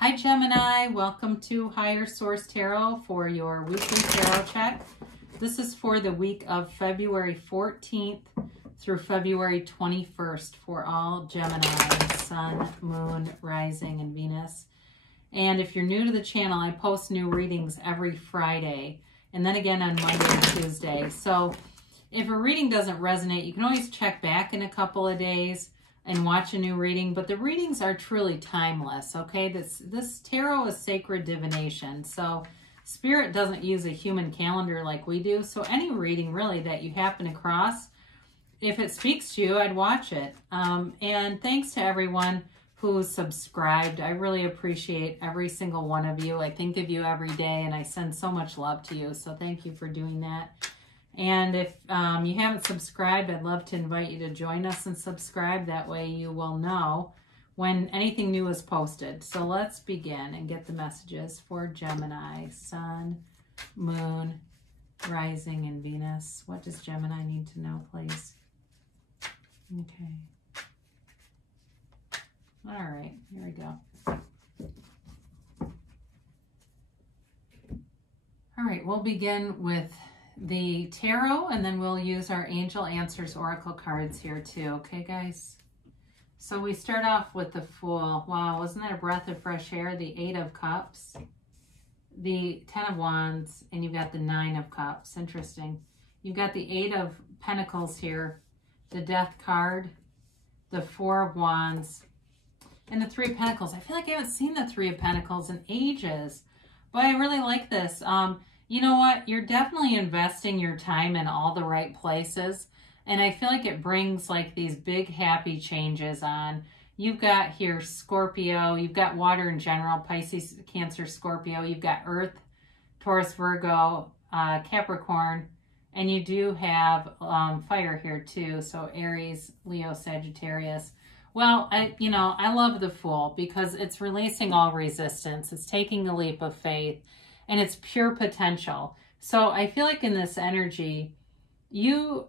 Hi Gemini, welcome to Higher Source Tarot for your weekly tarot check. This is for the week of February 14th through February 21st for all Gemini, Sun, Moon, Rising, and Venus. And if you're new to the channel, I post new readings every Friday and then again on Monday and Tuesday. So if a reading doesn't resonate, you can always check back in a couple of days and watch a new reading, but the readings are truly timeless, okay? This tarot is sacred divination, so Spirit doesn't use a human calendar like we do, so any reading really that you happen across, if it speaks to you, I'd watch it. And thanks to everyone who's subscribed. I really appreciate every single one of you. I think of you every day, and I send so much love to you, so thank you for doing that. And if you haven't subscribed, I'd love to invite you to join us and subscribe. That way you will know when anything new is posted. So let's begin and get the messages for Gemini, Sun, Moon, Rising, and Venus. What does Gemini need to know, please? Okay. All right, here we go. All right, we'll begin with the tarot, and then we'll use our Angel Answers Oracle cards here too, okay guys? So we start off with the Fool. Wow, wasn't that a breath of fresh air? The 8 of Cups, the 10 of Wands, and you've got the 9 of Cups. Interesting. You've got the 8 of Pentacles here, the Death card, the 4 of Wands, and the 3 of Pentacles. I feel like I haven't seen the 3 of Pentacles in ages, but I really like this. You know what? You're definitely investing your time in all the right places. And I feel like it brings like these big happy changes on. You've got here Scorpio. You've got water in general, Pisces, Cancer, Scorpio. You've got Earth, Taurus, Virgo, Capricorn. And you do have fire here too. So Aries, Leo, Sagittarius. Well, I love the Fool because it's releasing all resistance. It's taking a leap of faith. And it's pure potential. So I feel like in this energy, you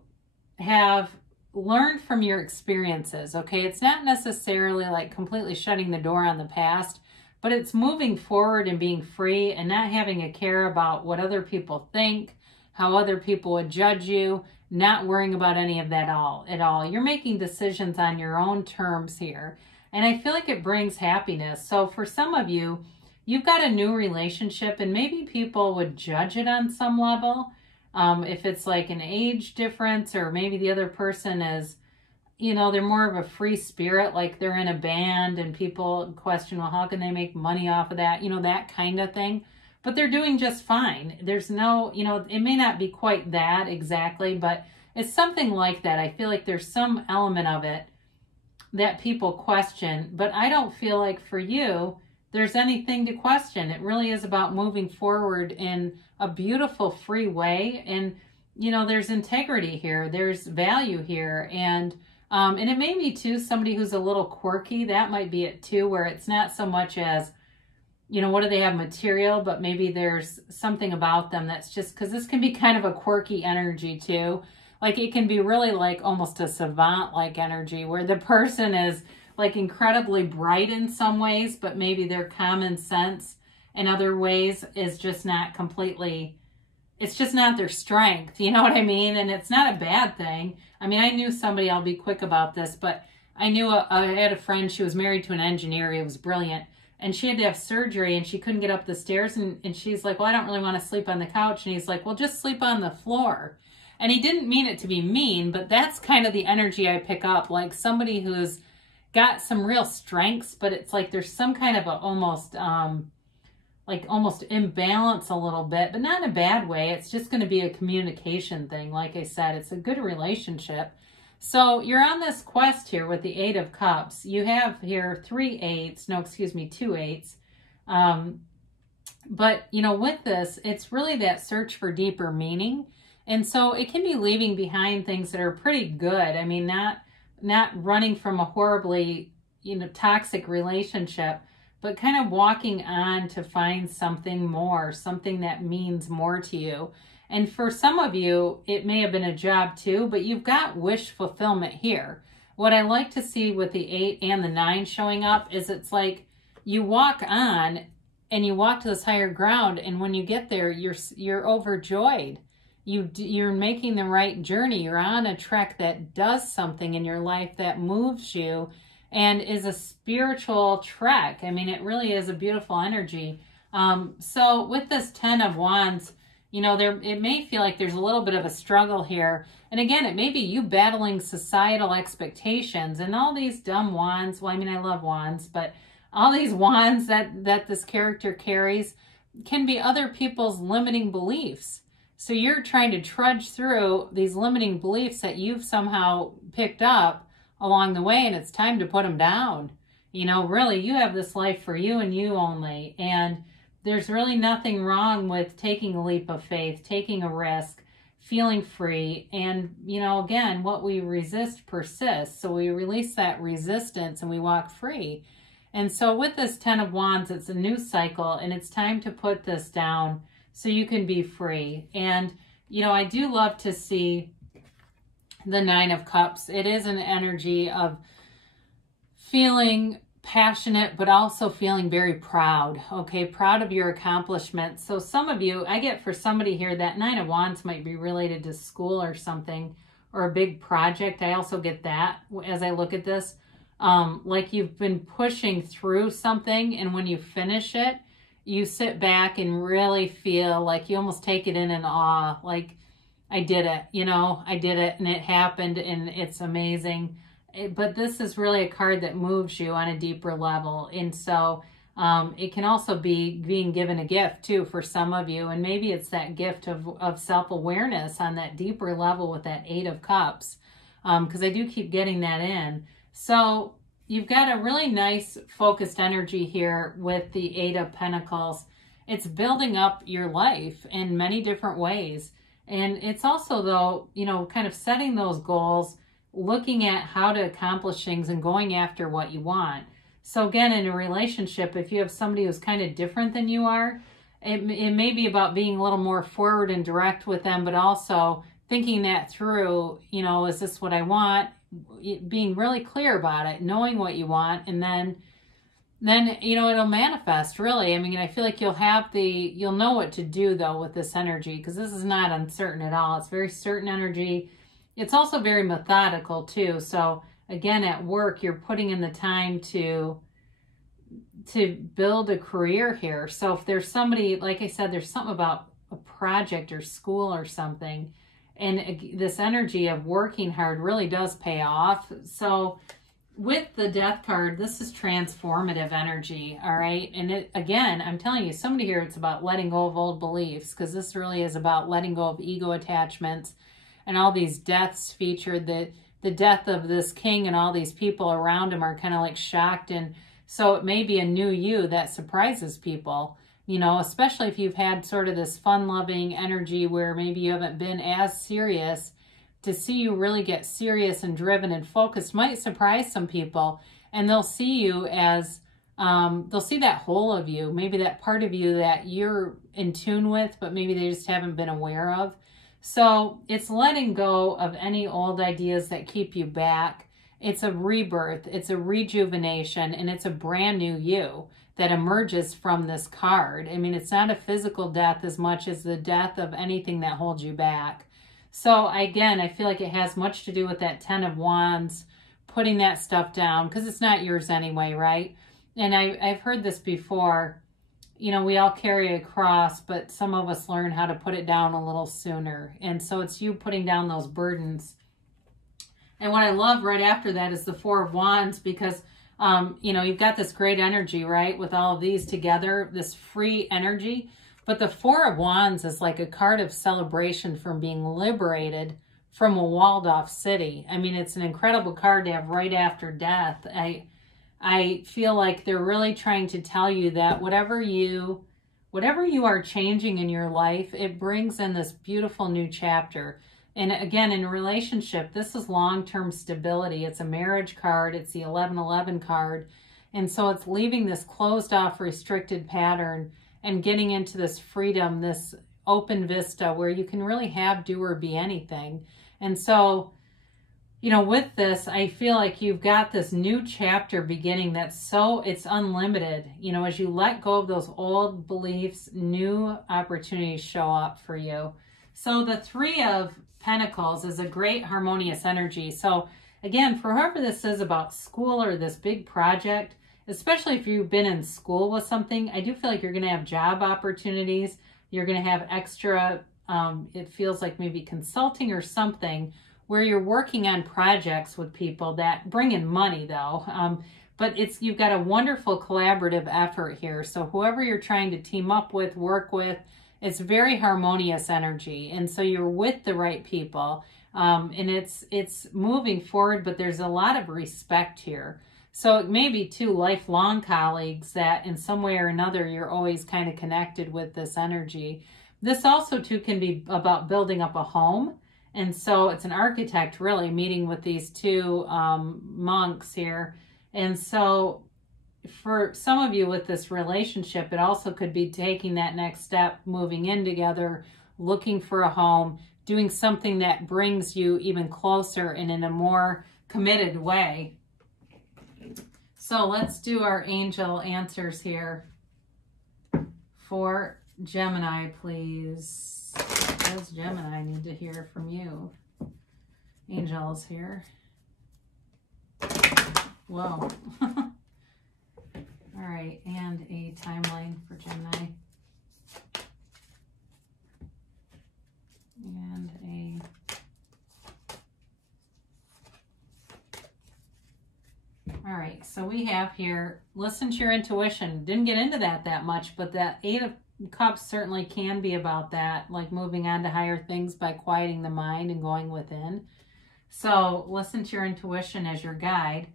have learned from your experiences, okay? It's not necessarily like completely shutting the door on the past, but it's moving forward and being free and not having a care about what other people think, how other people would judge you, not worrying about any of that at all. You're making decisions on your own terms here. And I feel like it brings happiness. So for some of you, you've got a new relationship and maybe people would judge it on some level. If it's like an age difference or maybe the other person is, they're more of a free spirit, like they're in a band and people question, well, how can they make money off of that? That kind of thing. But they're doing just fine. There's no, it may not be quite that exactly, but it's something like that. I feel like there's some element of it that people question, but I don't feel like for you, there's anything to question. It really is about moving forward in a beautiful, free way. And, there's integrity here. There's value here. And it may be, too, somebody who's a little quirky. That might be it, too, where it's not so much as, what do they have material, but maybe there's something about them that's just, because this can be kind of a quirky energy, too. Like, it can be really like almost a savant-like energy where the person is like incredibly bright in some ways, but maybe their common sense in other ways is just not completely, it's just not their strength. You know what I mean? And it's not a bad thing. I mean, I knew somebody, I'll be quick about this, but I had a friend, she was married to an engineer. He was brilliant. And she had to have surgery and she couldn't get up the stairs. And she's like, well, I don't really want to sleep on the couch. And he's like, well, just sleep on the floor. And he didn't mean it to be mean, but that's kind of the energy I pick up. Like somebody who's got some real strengths, but it's like there's some kind of a almost imbalance a little bit, but not in a bad way. It's just going to be a communication thing. Like I said, it's a good relationship. So you're on this quest here with the 8 of Cups. You have here 2 8s. But, with this, it's really that search for deeper meaning. And so it can be leaving behind things that are pretty good. I mean, not running from a horribly, toxic relationship, but kind of walking on to find something more, something that means more to you. And for some of you, it may have been a job too, but you've got wish fulfillment here. What I like to see with the 8 and the 9 showing up is it's like you walk on and you walk to this higher ground, and when you get there, you're overjoyed. You're making the right journey. You're on a trek that does something in your life that moves you and is a spiritual trek. I mean, it really is a beautiful energy. So with this 10 of Wands, you know, it may feel like there's a little bit of a struggle here. And again, it may be you battling societal expectations and all these dumb wands. Well, I mean, I love wands, but all these wands that this character carries can be other people's limiting beliefs. So you're trying to trudge through these limiting beliefs that you've somehow picked up along the way, and it's time to put them down. You know, really, you have this life for you and you only. And there's really nothing wrong with taking a leap of faith, taking a risk, feeling free. And, you know, again, what we resist persists. So we release that resistance and we walk free. And so with this 10 of Wands, it's a new cycle, and it's time to put this down so you can be free. And, you know, I do love to see the 9 of Cups. It is an energy of feeling passionate, but also feeling very proud, okay? Proud of your accomplishments. So some of you, I get for somebody here, that 9 of Wands might be related to school or something, or a big project. I also get that as I look at this. Like you've been pushing through something, and when you finish it, you sit back and really feel like you almost take it in awe, like, I did it, you know, I did it and it happened and it's amazing. But this is really a card that moves you on a deeper level. And so it can also be being given a gift too for some of you. And maybe it's that gift of self-awareness on that deeper level with that 8 of Cups. Because I do keep getting that in. So you've got a really nice focused energy here with the 8 of Pentacles. It's building up your life in many different ways. And it's also, though, you know, kind of setting those goals, looking at how to accomplish things and going after what you want. So again, in a relationship, if you have somebody who's kind of different than you are, it may be about being a little more forward and direct with them, but also thinking that through, you know, is this what I want? Being really clear about it, knowing what you want, and then you know, it'll manifest, really. I mean, I feel like you'll know what to do, though, with this energy, because this is not uncertain at all. It's very certain energy. It's also very methodical, too. So, again, at work, you're putting in the time to build a career here. So if there's somebody, like I said, there's something about a project or school or something, and this energy of working hard really does pay off. So with the Death card, this is transformative energy, all right? And again, I'm telling you, somebody here, it's about letting go of old beliefs, because this really is about letting go of ego attachments. And all these deaths featured, the death of this king and all these people around him are kind of like shocked. And so it may be a new you that surprises people, you know, especially if you've had sort of this fun-loving energy where maybe you haven't been as serious. To see you really get serious and driven and focused might surprise some people, and they'll see you as, they'll see that whole of you, maybe that part of you that you're in tune with, but maybe they just haven't been aware of. So it's letting go of any old ideas that keep you back. It's a rebirth, it's a rejuvenation, and it's a brand new you that emerges from this card. I mean, it's not a physical death as much as the death of anything that holds you back. So again, I feel like it has much to do with that 10 of Wands, putting that stuff down, because it's not yours anyway, right? And I've heard this before, you know, we all carry a cross, but some of us learn how to put it down a little sooner. And so it's you putting down those burdens. And what I love right after that is the 4 of Wands, because, you know, you've got this great energy, right? With all of these together, this free energy. But the 4 of Wands is like a card of celebration from being liberated from a walled-off city. I mean, it's an incredible card to have right after death. I feel like they're really trying to tell you that whatever you are changing in your life, it brings in this beautiful new chapter. And again, in a relationship, this is long-term stability. It's a marriage card. It's the 1111 card. And so it's leaving this closed-off, restricted pattern and getting into this freedom, this open vista where you can really have, do, or be anything. And so you know, with this, I feel like you've got this new chapter beginning it's unlimited. You know, as you let go of those old beliefs, new opportunities show up for you. So the Three of Pentacles is a great harmonious energy. So again, for whoever this is about school or this big project, especially if you've been in school with something, I do feel like you're going to have job opportunities. You're going to have extra, it feels like maybe consulting or something, where you're working on projects with people that bring in money though. But you've got a wonderful collaborative effort here. So whoever you're trying to team up with, work with, it's very harmonious energy. And so you're with the right people. And it's moving forward, but there's a lot of respect here. So it may be two lifelong colleagues that in some way or another, you're always kind of connected with this energy. This also too can be about building up a home. And so it's an architect really meeting with these two monks here. And so for some of you with this relationship, it also could be taking that next step, moving in together, looking for a home, doing something that brings you even closer and in a more committed way. So let's do our angel answers here for Gemini, please. What does Gemini need to hear from you? Angels here. Whoa. All right, and a timeline for Gemini. And a... All right, so we have here, listen to your intuition. Didn't get into that much, but that Eight of Cups certainly can be about that, like moving on to higher things by quieting the mind and going within. So listen to your intuition as your guide.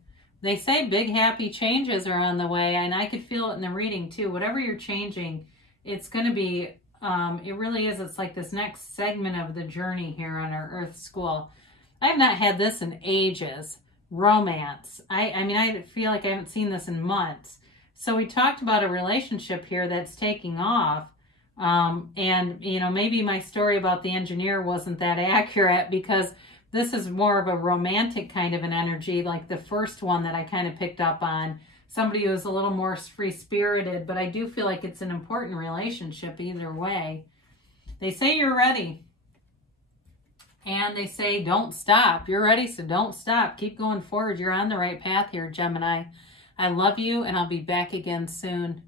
They say big happy changes are on the way, and I could feel it in the reading too. Whatever you're changing, it's going to be, it really is. It's like this next segment of the journey here on our Earth School. I have not had this in ages. Romance. I mean, I feel like I haven't seen this in months. So we talked about a relationship here that's taking off. And, you know, maybe my story about the engineer wasn't that accurate because this is more of a romantic kind of an energy, like the first one that I kind of picked up on. Somebody who's a little more free-spirited, but I do feel like it's an important relationship either way. They say you're ready. And they say don't stop. You're ready, so don't stop. Keep going forward. You're on the right path here, Gemini. I love you, and I'll be back again soon.